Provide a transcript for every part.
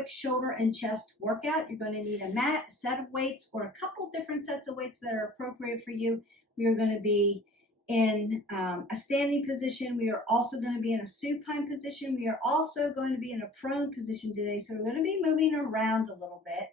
quick shoulder and chest workout. You're going to need a mat, a set of weights, or a couple different sets of weights that are appropriate for you. We are going to be in a standing position. We are also going to be in a supine position. We are also going to be in a prone position today. So we're going to be moving around a little bit.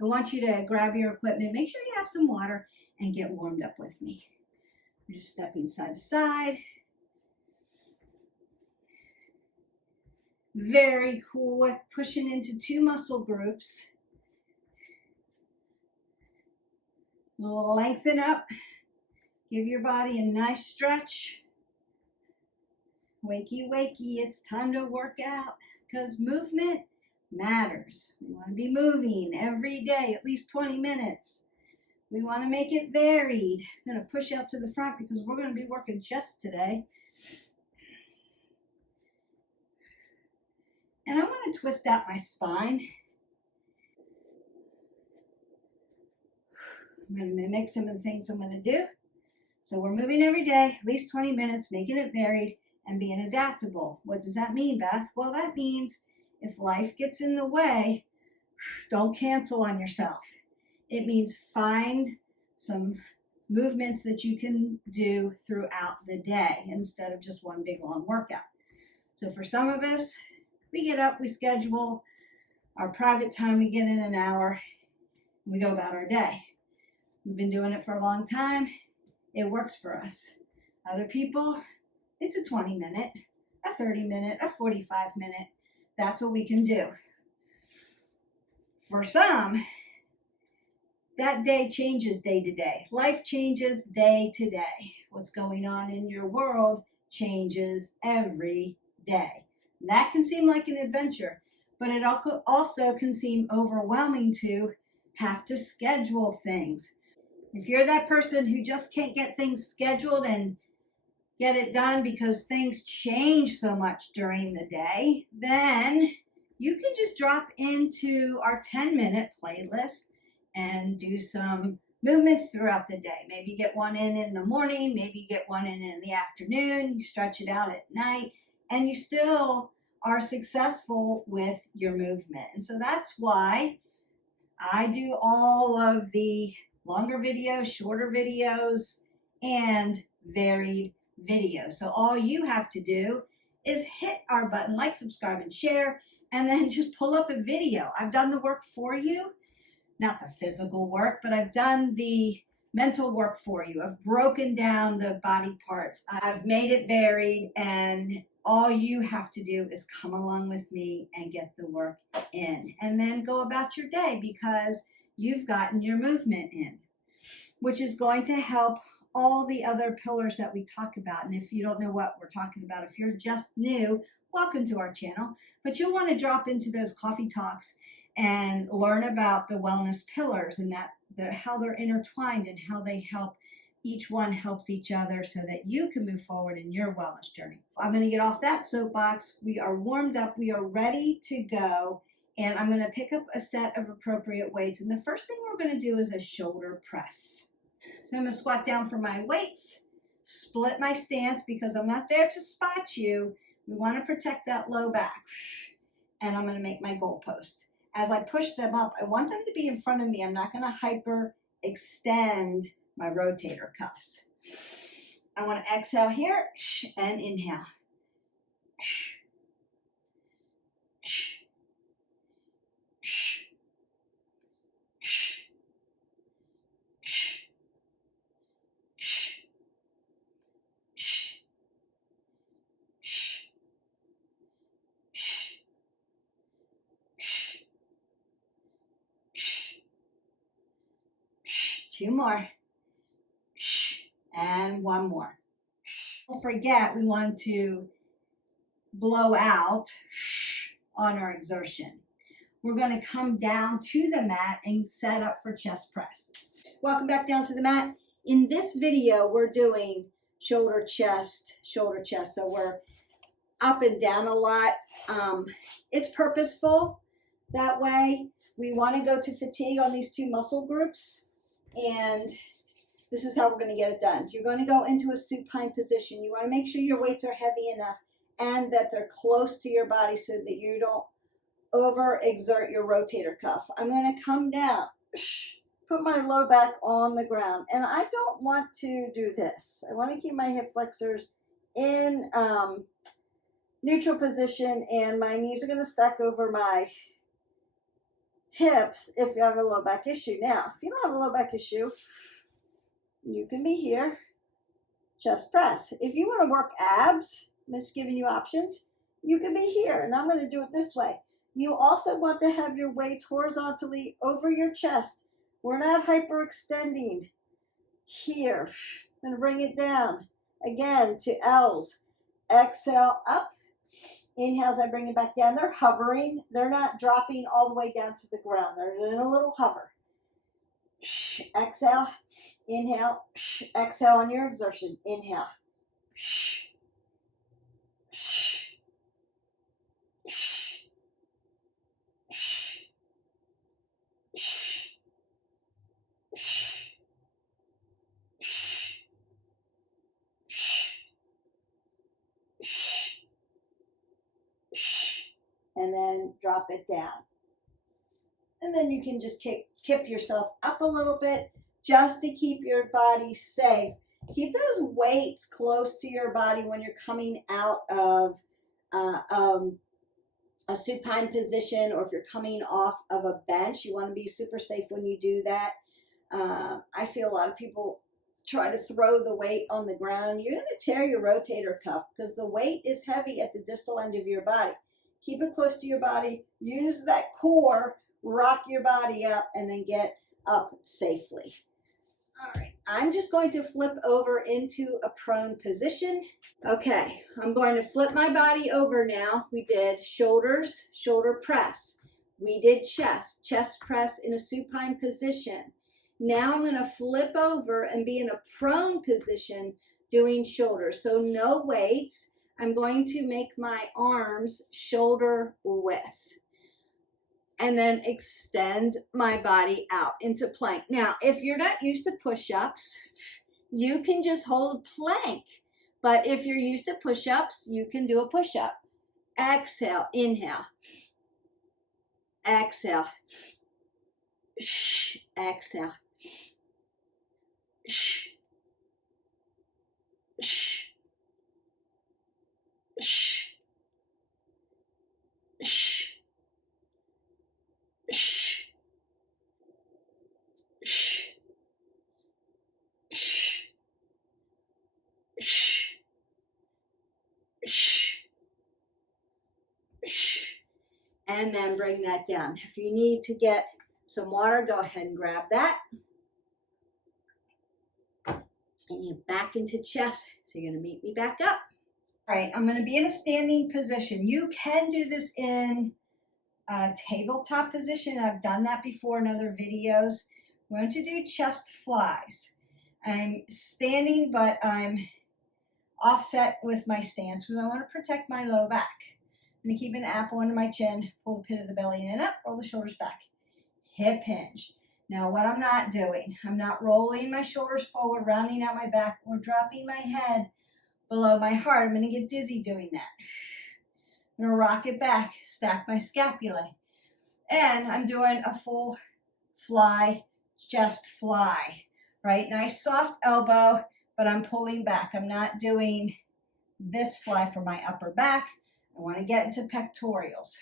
I want you to grab your equipment, make sure you have some water, and get warmed up with me. We're just stepping side to side. Very quick, pushing into 2 muscle groups. Lengthen up. Give your body a nice stretch. Wakey, wakey, it's time to work out because movement matters. We want to be moving every day, at least 20 minutes. We want to make it varied. I'm going to push out to the front because we're going to be working chest today. And I want to twist out my spine. I'm going to mimic some of the things I'm going to do. So we're moving every day, at least 20 minutes, making it varied and being adaptable. What does that mean, Beth? Well, that means if life gets in the way, don't cancel on yourself. It means find some movements that you can do throughout the day instead of just one big long workout. So for some of us, we get up, we schedule our private time, we get in an hour, and we go about our day. We've been doing it for a long time. It works for us. Other people, it's a 20-minute, a 30-minute, a 45-minute. That's what we can do. For some, that day changes day to day. Life changes day to day. What's going on in your world changes every day. That can seem like an adventure, but it also can seem overwhelming to have to schedule things. If you're that person who just can't get things scheduled and get it done because things change so much during the day, then you can just drop into our 10-minute playlist and do some movements throughout the day. Maybe get one in the morning, maybe get one in the afternoon, you stretch it out at night, and you still are successful with your movement. And so that's why I do all of the longer videos, shorter videos, and varied videos. So all you have to do is hit our button, like, subscribe, and share, and then just pull up a video. I've done the work for you, not the physical work, but I've done the mental work for you. I've broken down the body parts. I've made it varied, and all you have to do is come along with me and get the work in, and then go about your day because you've gotten your movement in, which is going to help all the other pillars that we talk about. And if you don't know what we're talking about, if you're just new, welcome to our channel. But you'll want to drop into those coffee talks and learn about the wellness pillars and how they're intertwined and how they help. Each one helps each other so that you can move forward in your wellness journey. I'm going to get off that soapbox. We are warmed up. We are ready to go. And I'm going to pick up a set of appropriate weights. And the first thing we're going to do is a shoulder press. So I'm going to squat down for my weights, split my stance because I'm not there to spot you. We want to protect that low back. And I'm going to make my goalpost. As I push them up, I want them to be in front of me. I'm not going to hyper extend my rotator cuffs. I want to exhale here and inhale. 2 more. And 1 more. Don't forget, we want to blow out on our exertion. We're going to come down to the mat and set up for chest press. Welcome back down to the mat. In this video, we're doing shoulder, chest. So we're up and down a lot. It's purposeful that way. We want to go to fatigue on these 2 muscle groups, and this is how we're going to get it done. You're going to go into a supine position. You want to make sure your weights are heavy enough and that they're close to your body so that you don't overexert your rotator cuff. I'm going to come down, put my low back on the ground, and I don't want to do this. I want to keep my hip flexors in neutral position, and my knees are going to stack over my hips if you have a low back issue. Now, if you don't have a low back issue, you can be here, chest press. If you want to work abs, I'm just giving you options, you can be here, and I'm going to do it this way. You also want to have your weights horizontally over your chest. We're not hyperextending here. I'm going to bring it down again to L's. Exhale up. Inhale as I bring it back down. They're hovering. They're not dropping all the way down to the ground. They're in a little hover. Exhale. Inhale. Exhale on your exertion. Inhale. And then drop it down. And then you can just kip yourself up a little bit just to keep your body safe. Keep those weights close to your body when you're coming out of a supine position, or if you're coming off of a bench. You want to be super safe when you do that. I see a lot of people try to throw the weight on the ground. You're going to tear your rotator cuff because the weight is heavy at the distal end of your body. Keep it close to your body. Use that core, rock your body up, and then get up safely. All right, I'm just going to flip over into a prone position. Okay, I'm going to flip my body over now. We did shoulders, shoulder press. We did chest, chest press in a supine position. Now I'm going to flip over and be in a prone position doing shoulders. So no weights. I'm going to make my arms shoulder width and then extend my body out into plank. Now, if you're not used to push-ups, you can just hold plank. But if you're used to push-ups, you can do a push-up. Exhale, inhale. Exhale. Exhale. And then bring that down. If you need to get some water, go ahead and grab that. And you're back into chest. So you're going to meet me back up. All right, I'm going to be in a standing position. You can do this in a tabletop position. I've done that before in other videos. We're going to do chest flies. I'm standing, but I'm offset with my stance because I want to protect my low back. I'm going to keep an apple under my chin, pull the pit of the belly in and up, roll the shoulders back. Hip hinge. Now what I'm not doing, I'm not rolling my shoulders forward, rounding out my back, or dropping my head below my heart. I'm going to get dizzy doing that. I'm going to rock it back, stack my scapulae. And I'm doing a full fly, chest fly, right? Nice soft elbow, but I'm pulling back. I'm not doing this fly for my upper back. I want to get into pectorials.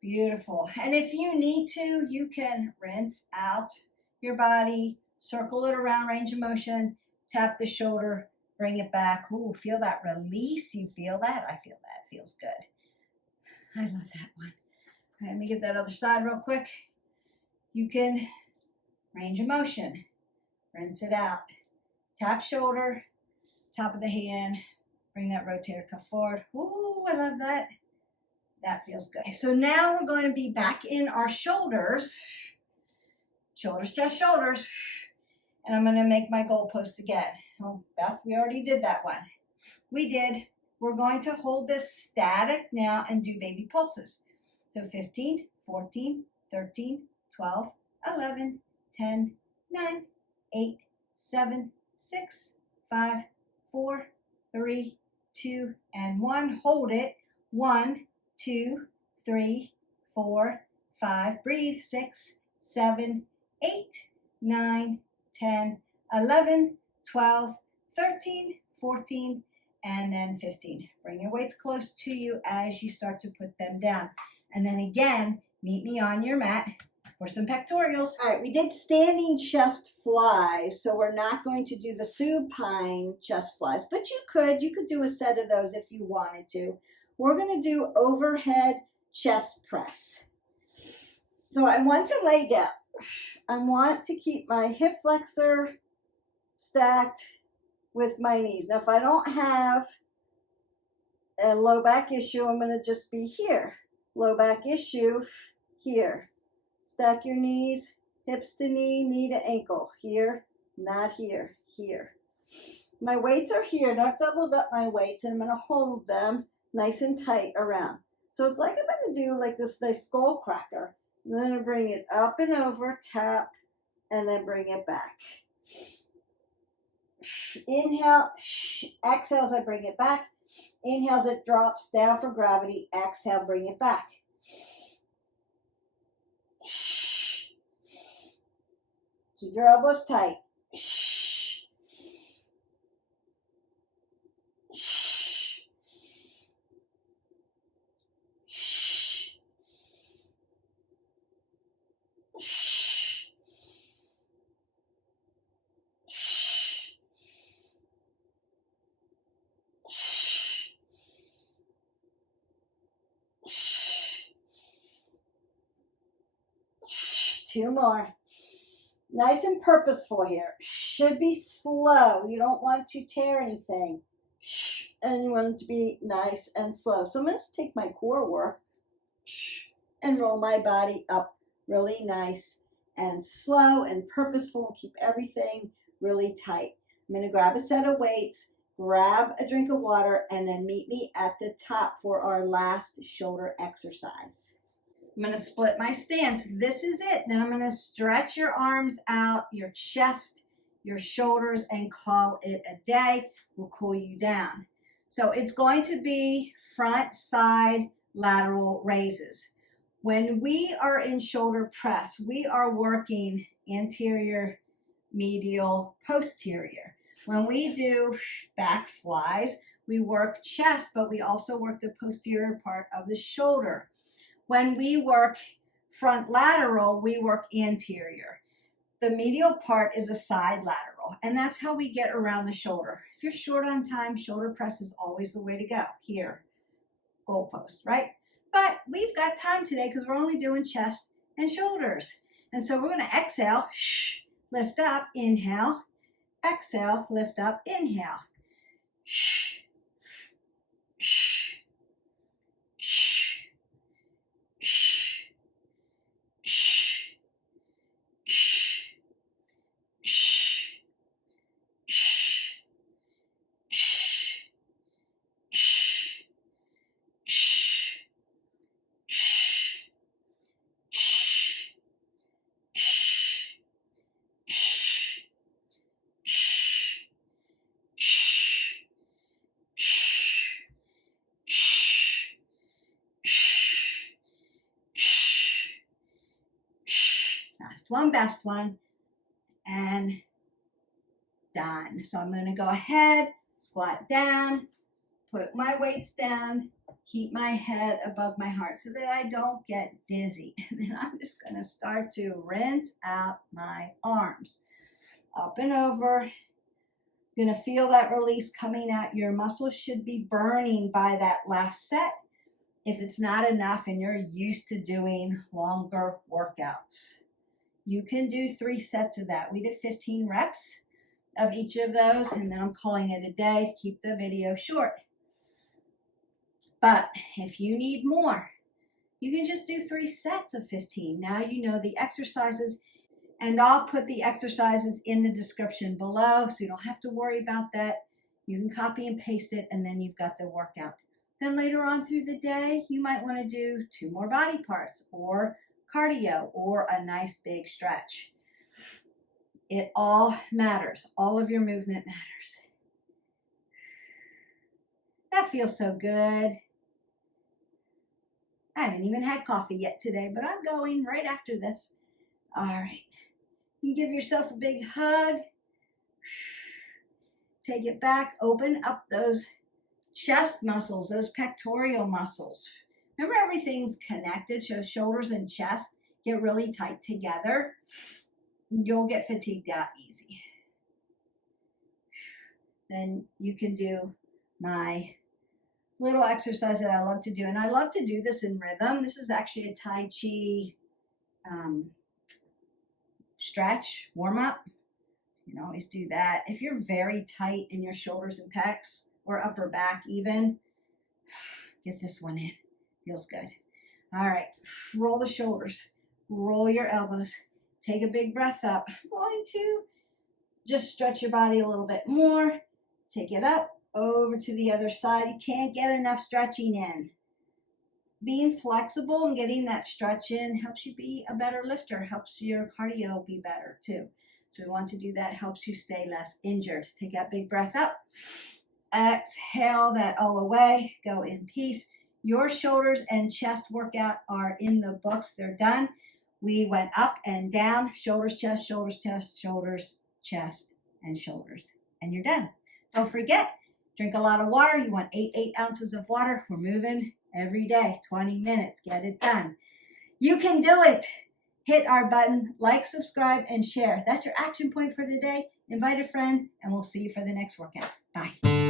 Beautiful. And if you need to, you can rinse out your body, circle it around, range of motion, tap the shoulder, bring it back. Ooh, feel that release. You feel that? I feel that. Feels good. I love that one. All right, let me get that other side real quick. You can range of motion, rinse it out. Tap shoulder, top of the hand, Bring that rotator cuff forward. Ooh, I love that. That feels good. So now we're going to be back in our shoulders. Shoulders, chest, shoulders. And I'm going to make my goalpost again. Oh, Beth, we already did that one. We did. We're going to hold this static now and do baby pulses. So 15, 14, 13, 12, 11, 10, 9, 8, 7, 6, 5, 4, 3, 2, and 1. Hold it. 1, 2, 3, 4, 5. Breathe. 6, 7, 8, 9, 10, 11, 12, 13, 14, and then 15. Bring your weights close to you as you start to put them down. And then again, meet me on your mat for some pectorials. All right, we did standing chest flies, so we're not going to do the supine chest flies, but you could do a set of those if you wanted to. We're going to do overhead chest press. So I want to lay down. I want to keep my hip flexor stacked with my knees. Now, if I don't have a low back issue, I'm going to just be here. Low back issue, here. Stack your knees, hips to knee, knee to ankle. Here, not here, here. My weights are here, and I've doubled up my weights, and I'm going to hold them nice and tight around. So it's like I'm going to do like this nice skull cracker. I'm going to bring it up and over, tap, and then bring it back. Inhale, exhale as I bring it back. Inhale as it drops down for gravity. Exhale, bring it back. Keep your elbows tight. 2 more. Nice and purposeful here. Should be slow. You don't want to tear anything. And you want it to be nice and slow. So I'm going to take my core work and roll my body up really nice and slow and purposeful and keep everything really tight. I'm going to grab a set of weights, grab a drink of water, and then meet me at the top for our last shoulder exercise. I'm going to split my stance. This is it. Then I'm going to stretch your arms out, your chest, your shoulders, and call it a day. We'll cool you down. So it's going to be front, side, lateral raises. When we are in shoulder press, we are working anterior, medial, posterior. When we do back flies, we work chest, but we also work the posterior part of the shoulder. When we work front lateral, we work anterior. The medial part is a side lateral, and that's how we get around the shoulder. If you're short on time, shoulder press is always the way to go. Here, goalpost, right? But we've got time today because we're only doing chest and shoulders. And so we're going to exhale, lift up, inhale, exhale, lift up, inhale. Last one, best one, and done. So I'm going to go ahead, squat down, put my weights down, keep my head above my heart so that I don't get dizzy. And then I'm just going to start to rinse out my arms. Up and over. You're going to feel that release coming out. Your muscles should be burning by that last set. If it's not enough and you're used to doing longer workouts, you can do 3 sets of that. We did 15 reps of each of those, and then I'm calling it a day to keep the video short. But if you need more, you can just do 3 sets of 15. Now you know the exercises, and I'll put the exercises in the description below so you don't have to worry about that. You can copy and paste it, and then you've got the workout. Then later on through the day, you might want to do 2 more body parts or cardio or a nice big stretch. It all matters. All of your movement matters. That feels so good. I haven't even had coffee yet today, but I'm going right after this. All right. You can give yourself a big hug. Take it back. Open up those chest muscles, those pectoral muscles. Remember, everything's connected. So shoulders and chest get really tight together. You'll get fatigued out easy. Then you can do my little exercise that I love to do. And I love to do this in rhythm. This is actually a Tai Chi stretch, warm up. You can always do that. If you're very tight in your shoulders and pecs or upper back even, get this one in. Feels good. All right, roll the shoulders, roll your elbows. Take a big breath up. I'm going to just stretch your body a little bit more. Take it up, over to the other side. You can't get enough stretching in. Being flexible and getting that stretch in helps you be a better lifter, helps your cardio be better too. So we want to do that, helps you stay less injured. Take that big breath up. Exhale that all away. Go in peace. Your shoulders and chest workout are in the books. They're done. We went up and down, shoulders, chest, shoulders, chest, shoulders, chest, and shoulders. And you're done. Don't forget, drink a lot of water. You want 8 ounces of water. We're moving every day, 20 minutes. Get it done. You can do it. Hit our button, like, subscribe, and share. That's your action point for today. Invite a friend, and we'll see you for the next workout. Bye.